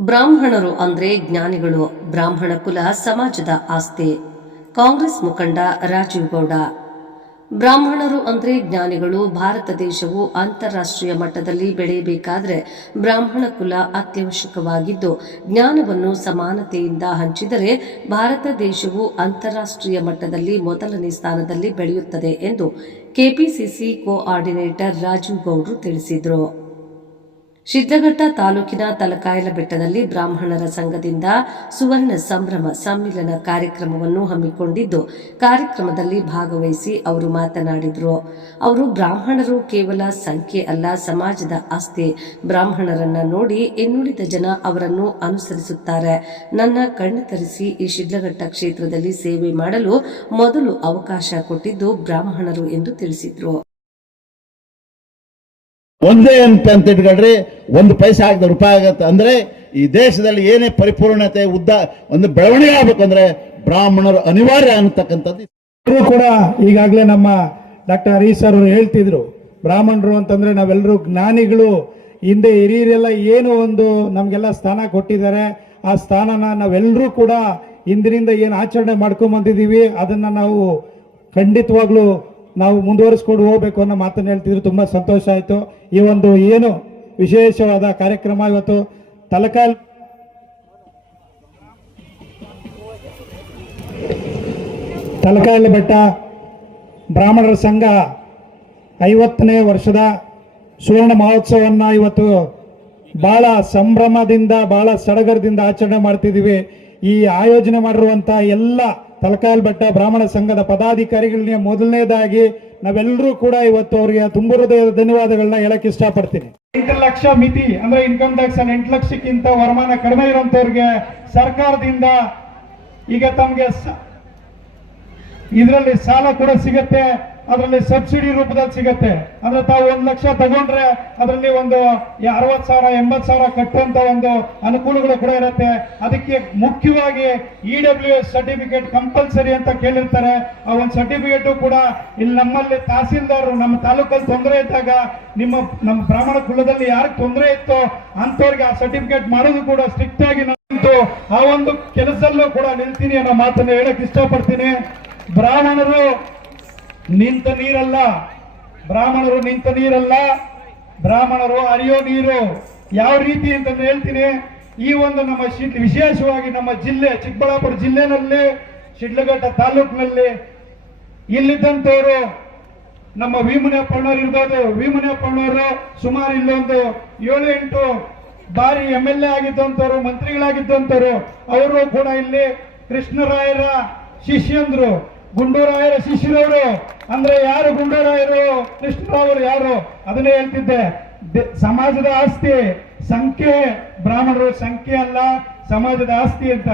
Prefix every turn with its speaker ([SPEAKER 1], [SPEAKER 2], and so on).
[SPEAKER 1] ಬ್ರಾಹ್ಮಣರು ಅಂದ್ರೆ ಜ್ಞಾನಿಗಳು, ಬ್ರಾಹ್ಮಣ ಕುಲ ಸಮಾಜದ ಆಸ್ತಿ. ಕಾಂಗ್ರೆಸ್ ಮುಖಂಡ ರಾಜೀವ್ ಗೌಡ. ಬ್ರಾಹ್ಮಣರು ಅಂದ್ರೆ ಜ್ಞಾನಿಗಳು, ಭಾರತ ದೇಶವು ಅಂತಾರಾಷ್ಟ್ರೀಯ ಮಟ್ಟದಲ್ಲಿ ಬೆಳೆಯಬೇಕಾದ್ರೆ ಬ್ರಾಹ್ಮಣ ಕುಲ ಅತ್ಯವಶ್ಯಕವಾಗಿದ್ದು, ಜ್ಞಾನವನ್ನು ಸಮಾನತೆಯಿಂದ ಹಂಚಿದರೆ ಭಾರತ ದೇಶವು ಅಂತಾರಾಷ್ಟ್ರೀಯ ಮಟ್ಟದಲ್ಲಿ ಮೊದಲನೇ ಸ್ಥಾನದಲ್ಲಿ ಬೆಳೆಯುತ್ತದೆ ಎಂದು ಕೆಪಿಸಿಸಿ ಕೋಆರ್ಡಿನೇಟರ್ ರಾಜೀವ್ ಗೌಡ್ರು ತಿಳಿಸಿದರು. ಶಿಡ್ಲಘಟ್ಟ ತಾಲೂಕಿನ ತಲಕಾಯಲ ಬೆಟ್ಟದಲ್ಲಿ ಬ್ರಾಹ್ಮಣರ ಸಂಘದಿಂದ ಸುವರ್ಣ ಸಂಭ್ರಮ ಸಮ್ಮಿಲನ ಕಾರ್ಯಕ್ರಮವನ್ನು ಹಮ್ಮಿಕೊಂಡಿದ್ದು, ಕಾರ್ಯಕ್ರಮದಲ್ಲಿ ಭಾಗವಹಿಸಿ ಅವರು ಮಾತನಾಡಿದರು. ಅವರು ಬ್ರಾಹ್ಮಣರು ಕೇವಲ ಸಂಖ್ಯೆ ಅಲ್ಲ, ಸಮಾಜದ ಆಸ್ತಿ. ಬ್ರಾಹ್ಮಣರನ್ನ ನೋಡಿ ಇನ್ನುಳಿದ ಜನ ಅವರನ್ನು ಅನುಸರಿಸುತ್ತಾರೆ. ನನ್ನ ಕಣ್ಣು ತರಿಸಿ ಈ ಶಿಡ್ಲಘಟ್ಟ ಕ್ಷೇತ್ರದಲ್ಲಿ ಸೇವೆ ಮಾಡಲು ಮೊದಲು ಅವಕಾಶ ಕೊಟ್ಟಿದ್ದು ಬ್ರಾಹ್ಮಣರು ಎಂದು ತಿಳಿಸಿದರು.
[SPEAKER 2] ಒಂದೇ ಅಂತ ಅಂತ ಇಟ್ಕೊಳ್ರಿ ಒಂದು ಪೈಸೆ ಆಗದ ರೂಪಾಯಿ ಆಗತ್ತೆ ಅಂದ್ರೆ ಈ ದೇಶದಲ್ಲಿ ಏನೇ ಪರಿಪೂರ್ಣತೆ, ಉದ್ದ, ಒಂದು ಬೆಳವಣಿಗೆ ಆಗ್ಬೇಕು ಅಂದ್ರೆ ಬ್ರಾಹ್ಮಣರು ಅನಿವಾರ್ಯ ಅನ್ನತಕ್ಕಂಥದ್ದು.
[SPEAKER 3] ಕೂಡ ಈಗಾಗಲೇ ನಮ್ಮ ಡಾಕ್ಟರ್ ಹರೀಶ್ ಸರ್ ಅವರು ಹೇಳ್ತಿದ್ರು, ಬ್ರಾಹ್ಮಣರು ಅಂತಂದ್ರೆ ನಾವೆಲ್ಲರೂ ಜ್ಞಾನಿಗಳು, ಹಿಂದೆ ಹಿರಿಯರೆಲ್ಲ ಏನು ಒಂದು ನಮಗೆಲ್ಲ ಸ್ಥಾನ ಕೊಟ್ಟಿದ್ದಾರೆ, ಆ ಸ್ಥಾನನ ನಾವೆಲ್ಲರೂ ಕೂಡ ಇಂದಿನಿಂದ ಏನು ಆಚರಣೆ ಮಾಡ್ಕೊಂಬಂದಿದ್ದೀವಿ, ಅದನ್ನ ನಾವು ಖಂಡಿತವಾಗ್ಲೂ ನಾವು ಮುಂದುವರಿಸ್ಕೊಂಡು ಹೋಗ್ಬೇಕು ಅನ್ನೋ ಮಾತನ್ನು ಹೇಳ್ತಿದ್ರು. ತುಂಬಾ ಸಂತೋಷ ಆಯಿತು. ಈ ಒಂದು ಏನು ವಿಶೇಷವಾದ ಕಾರ್ಯಕ್ರಮ ಇವತ್ತು ತಲಕಾಲ್ ತಲಕಾಲ್ ಬೆಟ್ಟ ಬ್ರಾಹ್ಮಣರ ಸಂಘ ಐವತ್ತನೇ ವರ್ಷದ ಸುವರ್ಣ ಮಹೋತ್ಸವವನ್ನು ಇವತ್ತು ಬಹಳ ಸಂಭ್ರಮದಿಂದ, ಬಹಳ ಸಡಗರದಿಂದ ಆಚರಣೆ ಮಾಡ್ತಿದ್ದೀವಿ. ಈ ಆಯೋಜನೆ ಮಾಡಿರುವಂಥ ಎಲ್ಲ ತಲಕಾಯಲ ಬೆಟ್ಟ ಬ್ರಾಹ್ಮಣ ಸಂಘದ ಪದಾಧಿಕಾರಿಗಳಿಗೆ ಮೊದಲನೇದಾಗಿ ನಾವೆಲ್ಲರೂ ಕೂಡ ಇವತ್ತು ಅವರಿಗೆ ತುಂಬ ಹೃದಯದ ಧನ್ಯವಾದಗಳನ್ನ ಹೇಳಕ್ ಇಷ್ಟಪಡ್ತೀನಿ. ಎಂಟು ಲಕ್ಷ ಮಿತಿ ಅಂದ್ರೆ ಇನ್ಕಮ್ ಟ್ಯಾಕ್ಸ್ ಅಲ್ಲಿ ಎಂಟು ಲಕ್ಷಕ್ಕಿಂತ ವರಮಾನ ಕಡಿಮೆ ಇರುವಂತವ್ರಿಗೆ ಸರ್ಕಾರದಿಂದ ಈಗ ತಮಗೆ ಇದರಲ್ಲಿ ಸಾಲ ಕೂಡ ಸಿಗತ್ತೆ. ಅದರಲ್ಲಿ ಸಬ್ಸಿಡಿ ರೂಪದಲ್ಲಿ ಸಿಗತ್ತೆ. ಅಂದ್ರೆ ತಾವು ಒಂದು ಲಕ್ಷ ತಗೊಂಡ್ರೆ ಅದರಲ್ಲಿ ಒಂದು ಅರವತ್ತು ಸಾವಿರ ಎಂಬತ್ತು ಸಾವಿರ ಕಟ್ಟುವಂತ ಒಂದು ಅನುಕೂಲಗಳು ಕೂಡ ಇರುತ್ತೆ. ಅದಕ್ಕೆ ಮುಖ್ಯವಾಗಿ E W S certificate compulsory ಅಂತ ಕೇಳಿರ್ತಾರೆ. ಆ ಒಂದು ಸರ್ಟಿಫಿಕೇಟ್ ಕೂಡ ಇಲ್ಲಿ ನಮ್ಮಲ್ಲಿ ತಹಸೀಲ್ದಾರರು ನಮ್ಮ ತಾಲೂಕಲ್ಲಿ ತೊಂದರೆ ಇದ್ದಾಗ ನಿಮ್ಮ, ನಮ್ಮ ಬ್ರಾಹ್ಮಣ ಕುಲದಲ್ಲಿ ಯಾರಿಗೆ ತೊಂದರೆ ಇತ್ತೋ ಅಂಥವ್ರಿಗೆ ಆ ಸರ್ಟಿಫಿಕೇಟ್ ಮಾಡೋದು ಕೂಡ ಸ್ಟ್ರಿಕ್ಟ್ ಆಗಿ ನಿಂತು ಆ ಒಂದು ಕೆಲಸದಲ್ಲೂ ಕೂಡ ನಿಲ್ತೀನಿ ಅನ್ನೋ ಮಾತನ್ನು ಹೇಳಕ್ ಇಷ್ಟಪಡ್ತೀನಿ. ಬ್ರಾಹ್ಮಣರು ನಿಂತ ನೀರಲ್ಲ. ಬ್ರಾಹ್ಮಣರು ನಿಂತ ನೀರಲ್ಲ. ಬ್ರಾಹ್ಮಣರು ಅರಿಯೋ ನೀರು. ಯಾವ ರೀತಿ ಅಂತಂದ್ರೆ ಹೇಳ್ತೀನಿ, ಈ ಒಂದು ನಮ್ಮ ವಿಶೇಷವಾಗಿ ನಮ್ಮ ಜಿಲ್ಲೆ, ಚಿಕ್ಕಬಳ್ಳಾಪುರ ಜಿಲ್ಲೆನಲ್ಲಿ, ಶಿಡ್ಲಘಟ್ಟ ತಾಲೂಕಿನಲ್ಲಿ ಇಲ್ಲಿದ್ದಂಥವರು, ನಮ್ಮ ವಿಮುನಿಯಪ್ಪಣ್ಣವ್ರು ಇರ್ಬೋದು. ವಿಮುನಿಯಪ್ಪಣ್ಣವರು ಸುಮಾರು ಇಲ್ಲೊಂದು ಏಳು ಎಂಟು ಬಾರಿ ಎಂ ಎಲ್ ಎ ಆಗಿದ್ದಂಥವ್ರು, ಮಂತ್ರಿಗಳಾಗಿದ್ದಂಥವ್ರು, ಅವರು ಕೂಡ ಇಲ್ಲಿ ಕೃಷ್ಣರಾಯರ ಶಿಷ್ಯಂದ್ರು. ಗುಂಡೂರಾಯರ ಶಿಷ್ಯರವರು. ಅಂದ್ರೆ ಯಾರು ಗುಂಡೂರಾಯರು? ಕೃಷ್ಣರಾವರು ಯಾರು? ಅದನ್ನೇ ಹೇಳ್ತಿದ್ದೆ. ಸಮಾಜದ ಆಸ್ತಿ, ಸಂಖ್ಯೆ, ಬ್ರಾಹ್ಮಣರು ಸಂಖ್ಯೆ ಅಲ್ಲ, ಸಮಾಜದ ಆಸ್ತಿ ಅಂತ.